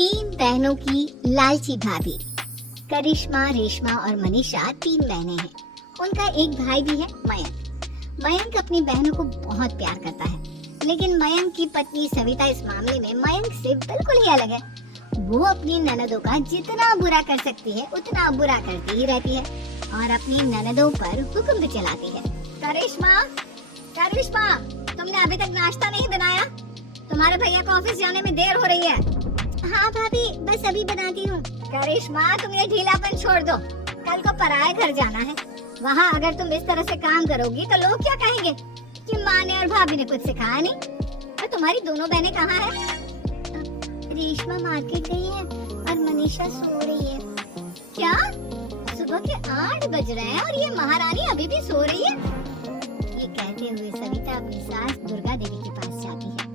तीन बहनों की लालची भाभी। करिश्मा, रेशमा और मनीषा तीन बहनें हैं। उनका एक भाई भी है, मयंक। मयंक अपनी बहनों को बहुत प्यार करता है, लेकिन मयंक की पत्नी सविता इस मामले में मयंक से बिल्कुल ही अलग है। वो अपनी ननदों का जितना बुरा कर सकती है उतना बुरा करती ही रहती है और अपनी ननदों पर हुक्म भी चलाती है। करिश्मा, करिश्मा, तुमने अभी तक नाश्ता नहीं बनाया? तुम्हारे भैया को ऑफिस जाने में देर हो रही है। हाँ भाभी, बस अभी बनाती हूँ। करिश्मा, तुम ये ढीलापन छोड़ दो। कल को पराये घर जाना है। वहाँ अगर तुम इस तरह से काम करोगी तो लोग क्या कहेंगे कि माँ ने और भाभी ने कुछ सिखाया नहीं। और तुम्हारी दोनों बहनें कहाँ हैं? रेशमा मार्केट गई है और मनीषा सो रही है। क्या? सुबह के 8 बज रहे हैं और ये महारानी अभी भी सो रही है? ये कहते हुए सविता अपनी सास दुर्गा देवी के पास जाती है।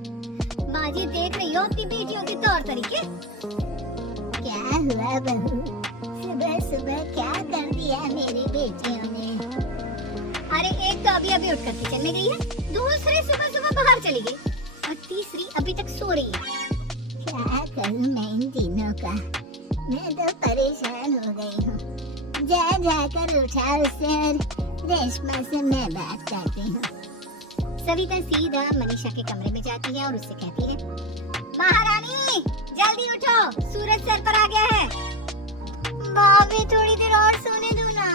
माँ जी, देख रही हो अपनी बेटियों के तौर तरीके? क्या हुआ बहू, सुबह सुबह क्या कर दिया मेरी बेटियों ने? अरे एक तो अभी अभी उठकर किचन में गई है, दूसरी सुबह सुबह बाहर चली गई और तीसरी अभी तक सो रही है। क्या करूं मैं इन तीनों का? मैं तो परेशान हो गई हूँ। जा जाकर उठा उसे और रेशमा से मैं बात करती हूँ। सविता सीधा मनीषा के कमरे में जाती है और उससे कहती है, महारानी जल्दी उठो, सूरज सर पर आ गया है। भाभी थोड़ी देर और सोने दो ना,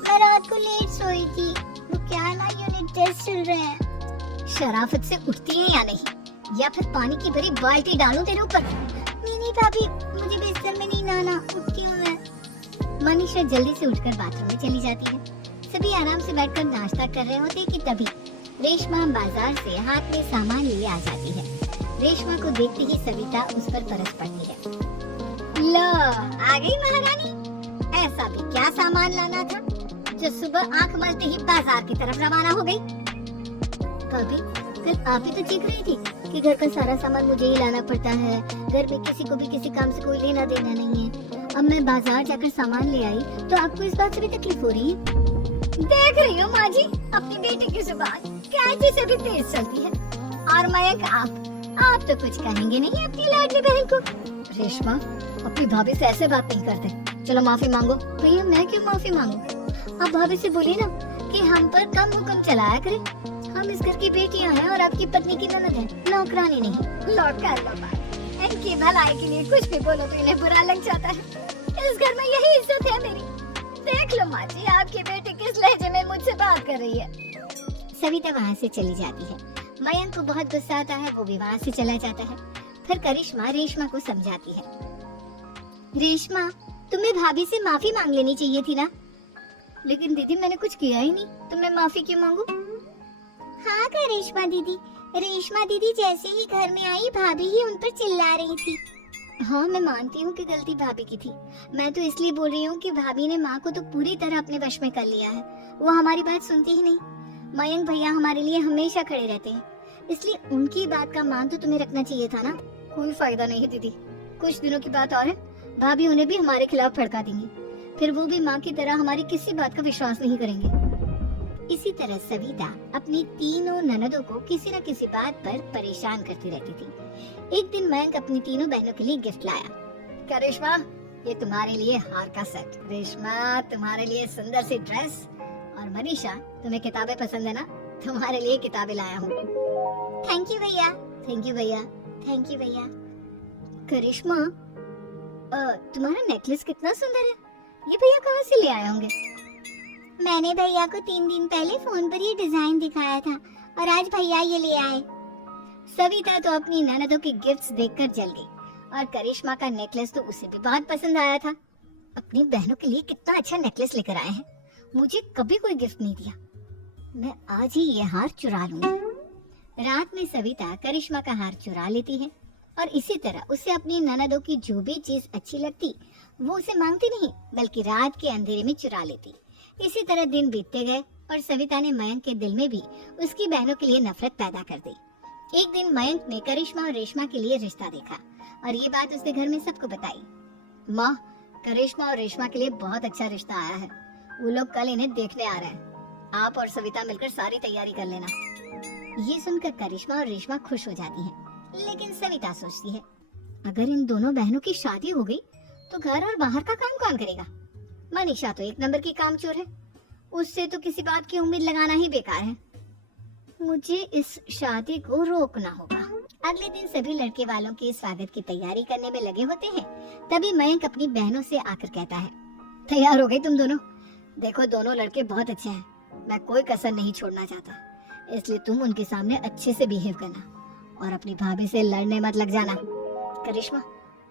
मैं रात को लेट सोई थी। वो क्या ना, यूनिट टेस्ट चल रहे हैं। शराफत से उठती है या नहीं, या फिर पानी की भरी बाल्टी डालूं तेरे ऊपर? नहीं भाभी, मुझे बिस्तर में नहीं नहाना, उठती हूँ मैं। मनीषा जल्दी से उठकर बाथरूम में चली जाती है। सभी आराम से बैठकर नाश्ता कर रहे होते कि तभी रेशमा बाजार से हाथ में सामान लिए आ जाती है। रेशमा को देखते ही सविता उस पर बरस पड़ती है। लो, आ गई महारानी। ऐसा भी क्या सामान लाना था जो सुबह आंख मलते ही बाजार की तरफ रवाना हो गई? भाभी, कल आप ही तो चीख रही थी कि घर का सारा सामान मुझे ही लाना पड़ता है, घर में किसी को भी किसी काम से कोई लेना देना नहीं है। अब मैं बाजार जाकर सामान ले आई तो आपको इस बात से भी तकलीफ हो रही है? देख रही हो माँ जी, अपनी बेटी की जुबान कैंची से भी तेज चलती है। और मयंक, आप तो कुछ कहेंगे नहीं अपनी लाडली बहन को? रेशमा, अपनी भाभी से ऐसे बात नहीं करते। चलो माफी मांगो। भैया, मैं क्यों माफी मांगू? आप भाभी से बोलिए ना कि हम पर कम हुक्म चलाया करें। हम इस घर की बेटियां हैं और आपकी पत्नी की ननद है, नौकरानी नहीं। लौट कर लो बात। इनकी भलाई के लिए कुछ भी बोलो तो इन्हें बुरा लग जाता है। इस घर में यही इज्जत है मेरी। देख लो माँ जी, आपकी बेटी किस लहजे में मुझसे बात कर रही है। सविता वहाँ से चली जाती है। मयंक को बहुत गुस्सा आता है, वो भी वहाँ से चला जाता है। फिर करिश्मा रेशमा को समझाती है, रेशमा, तुम्हें भाभी से माफी मांग लेनी चाहिए थी ना। लेकिन दीदी, मैंने कुछ किया ही नहीं, तो मैं माफी क्यों मांगू? हाँ करिश्मा दीदी, रेशमा दीदी जैसे ही घर में आई भाभी ही उन पर चिल्ला रही थी। हाँ, मैं मानती हूँ कि गलती भाभी की थी। मैं तो इसलिए बोल रही हूँ कि भाभी ने माँ को तो पूरी तरह अपने वश में कर लिया है। वो हमारी बात सुनती ही नहीं। मयंक भैया हमारे लिए हमेशा खड़े रहते हैं, इसलिए उनकी बात का मान तो तुम्हें रखना चाहिए था ना। कोई फायदा नहीं दीदी, कुछ दिनों की बात और है, भाभी उन्हें भी हमारे खिलाफ भड़का देंगी। फिर वो भी माँ की तरह हमारी किसी बात का विश्वास नहीं करेंगे। इसी तरह सविता अपनी तीनों ननदों को किसी न किसी बात पर परेशान करती रहती थी। एक दिन मयंक अपनी तीनों बहनों के लिए गिफ्ट लाया। क्या रेशमा, ये तुम्हारे लिए हार का सेट। रेशमा, तुम्हारे लिए सुंदर सी ड्रेस। और मनीषा, तुम्हें किताबें पसंद है ना, तुम्हारे लिए किताबें लाया हूँ। थैंक यू भैया। थैंक यू भैया। थैंक यू भैया। करिश्मा, तुम्हारा नेकलेस कितना सुंदर है। ये भैया कहाँ से ले आए होंगे? मैंने भैया को 3 दिन पहले फोन पर ये डिजाइन दिखाया था और आज भैया ये ले आए। सविता तो अपनी ननदों के गिफ्ट्स देखकर जल गई और करिश्मा का नेकलेस तो उसे भी बहुत पसंद आया था। अपनी बहनों के लिए कितना अच्छा नेकलेस लेकर आए हैं, मुझे कभी कोई गिफ्ट नहीं दिया। मैं आज ही ये हार चुरा लूंगी। रात में सविता करिश्मा का हार चुरा लेती है और इसी तरह उसे अपनी ननदों की जो भी चीज अच्छी लगती वो उसे मांगती नहीं, बल्कि रात के अंधेरे में चुरा लेती। इसी तरह दिन बीतते गए और सविता ने मयंक के दिल में भी उसकी बहनों के लिए नफरत पैदा कर दी। एक दिन मयंक ने करिश्मा और रेशमा के लिए रिश्ता देखा और ये बात उसने घर में सबको बताई। माँ, करिश्मा और रेशमा के लिए बहुत अच्छा रिश्ता आया है। वो लोग कल इन्हें देखने आ रहे हैं। आप और सविता मिलकर सारी तैयारी कर लेना। ये सुनकर करिश्मा और रेशमा खुश हो जाती हैं, लेकिन सविता सोचती है, अगर इन दोनों बहनों की शादी हो गई तो घर और बाहर का काम कौन करेगा? मनीषा तो एक नंबर की कामचोर है, उससे तो किसी बात की उम्मीद लगाना ही बेकार है। मुझे इस शादी को रोकना होगा। अगले दिन सभी लड़के वालों के स्वागत की तैयारी करने में लगे होते हैं। तभी मयंक अपनी बहनों से आकर कहता है, तैयार हो गए तुम दोनों? देखो दोनों लड़के बहुत अच्छे हैं, मैं कोई कसर नहीं छोड़ना चाहता, इसलिए तुम उनके सामने अच्छे से बिहेव करना और अपनी भाभी से लड़ने मत लग जाना। करिश्मा,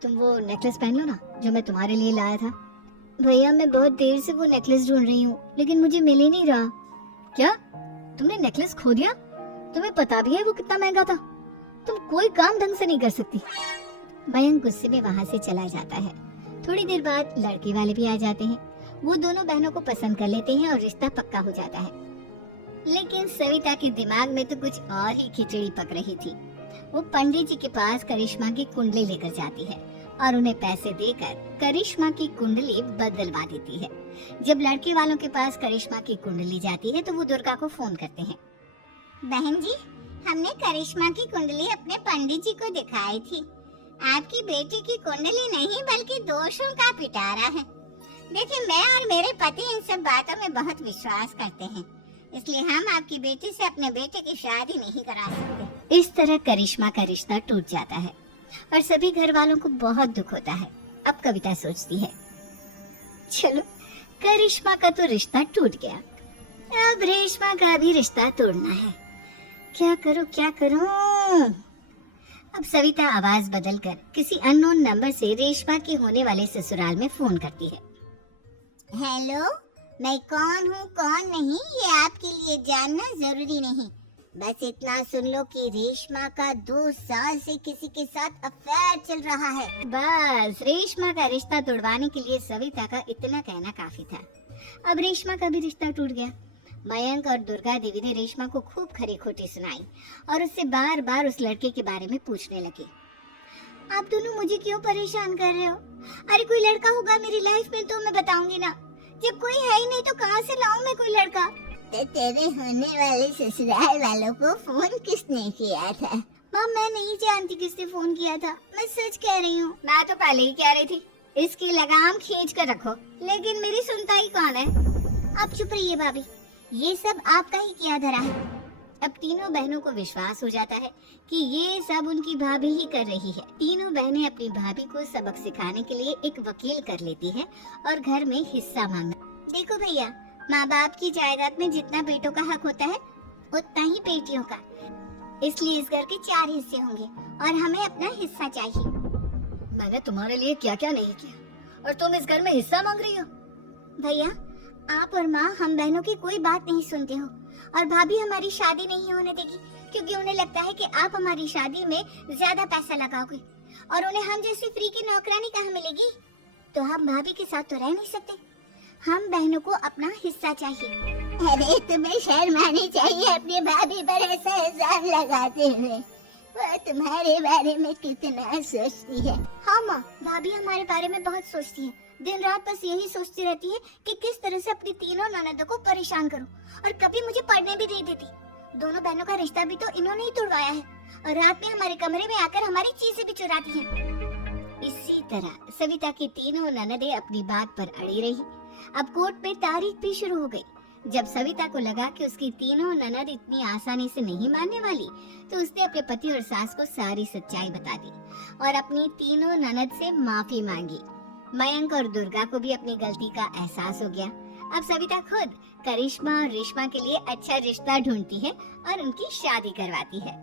तुम वो नेकलेस पहन लो ना जो मैं तुम्हारे लिए लाया था। भैया मैं बहुत देर से वो नेकलेस ढूंढ रही हूँ, लेकिन मुझे मिल ही नहीं रहा। क्या तुमने नेकलेस खो दिया? तुम्हें पता भी है वो कितना महंगा था? तुम कोई काम ढंग से नहीं कर सकती। मयंक गुस्से में वहाँ से चला जाता है। थोड़ी देर बाद लड़के वाले भी आ जाते हैं। वो दोनों बहनों को पसंद कर लेते हैं और रिश्ता पक्का हो जाता है। लेकिन सविता के दिमाग में तो कुछ और ही खिचड़ी पक रही थी। वो पंडित जी के पास करिश्मा की कुंडली लेकर जाती है और उन्हें पैसे देकर करिश्मा की कुंडली बदलवा देती है। जब लड़के वालों के पास करिश्मा की कुंडली जाती है तो वो दुर्गा को फोन करते हैं। बहन जी, हमने करिश्मा की कुंडली अपने पंडित जी को दिखाई थी। आपकी बेटी की कुंडली नहीं बल्कि दोषों का पिटारा है। देखिए, मैं और मेरे पति इन सब बातों में बहुत विश्वास करते हैं, इसलिए हम आपकी बेटी से अपने बेटे की शादी नहीं करा सकते। इस तरह करिश्मा का रिश्ता टूट जाता है और सभी घर वालों को बहुत दुख होता है। अब कविता सोचती है, चलो करिश्मा का तो रिश्ता टूट गया, अब रेशमा का भी रिश्ता तोड़ना है। क्या करूं? अब सविता आवाज बदलकर किसी अननोन नंबर से रेशमा के होने वाले ससुराल में फोन करती है। हेलो, मैं कौन हूँ कौन नहीं ये आपके लिए जानना जरूरी नहीं, बस इतना सुन लो कि रेशमा का 2 साल से किसी के साथ अफेयर चल रहा है। बस रेशमा का रिश्ता तोड़वाने के लिए सविता का इतना कहना काफी था। अब रेशमा का भी रिश्ता टूट गया। मयंक और दुर्गा देवी ने रेशमा को खूब खरी खोटी सुनाई और उससे बार बार उस लड़के के बारे में पूछने लगे। आप दोनों मुझे क्यों परेशान कर रहे हो? अरे कोई लड़का होगा मेरी लाइफ में तो मैं बताऊंगी ना, जब कोई है ही नहीं तो कहाँ से लाऊं मैं कोई लड़का? तो तेरे होने वाले ससुराल वालों को फोन किसने किया था? माँ मैं नहीं जानती किसने फोन किया था, मैं सच कह रही हूँ। मैं तो पहले ही कह रही थी इसकी लगाम खींच कर रखो, लेकिन मेरी सुनता ही कौन है। आप चुप रहिए भाभी, ये सब आपका ही किया धरा है। अब तीनों बहनों को विश्वास हो जाता है कि ये सब उनकी भाभी ही कर रही है। तीनों बहनें अपनी भाभी को सबक सिखाने के लिए एक वकील कर लेती है और घर में हिस्सा मांगा। देखो भैया, माँ बाप की जायदाद में जितना बेटों का हक होता है उतना ही बेटियों का, इसलिए इस घर के 4 हिस्से होंगे और हमें अपना हिस्सा चाहिए। मैंने तुम्हारे लिए क्या क्या नहीं किया और तुम इस घर में हिस्सा मांग रही हो? भैया, आप और माँ हम बहनों की कोई बात नहीं सुनते हो और भाभी हमारी शादी नहीं होने देगी क्योंकि उन्हें लगता है कि आप हमारी शादी में ज्यादा पैसा लगाओगे और उन्हें हम जैसी फ्री की नौकरानी कहाँ मिलेगी। तो हम भाभी के साथ तो रह नहीं सकते, हम बहनों को अपना हिस्सा चाहिए। अरे तुम्हें शर्म आनी चाहिए अपनी भाभी पर ऐसा इल्जाम लगाते हुए। वो तुम्हारे बारे में कितना सोचती है। हाँ माँ, भाभी हमारे बारे में बहुत सोचती है, दिन रात बस यही सोचती रहती है कि किस तरह से अपनी तीनों ननदों को परेशान करूं और कभी मुझे पढ़ने भी नहीं देती। दोनों बहनों का रिश्ता भी तो इन्होंने ही तोड़वाया है और रात में हमारे कमरे में आकर हमारी चीजें भी चुराती हैं। इसी तरह सविता की तीनों ननदें अपनी बात पर अड़ी रही। अब कोर्ट में तारीख भी शुरू हो गई। जब सविता को लगा कि उसकी तीनों ननद इतनी आसानी से नहीं मानने वाली, तो उसने अपने पति और सास को सारी सच्चाई बता दी और अपनी तीनों ननद से माफी मांगी। मयंक और दुर्गा को भी अपनी गलती का एहसास हो गया। अब सविता खुद करिश्मा और रेशमा के लिए अच्छा रिश्ता ढूंढती है और उनकी शादी करवाती है।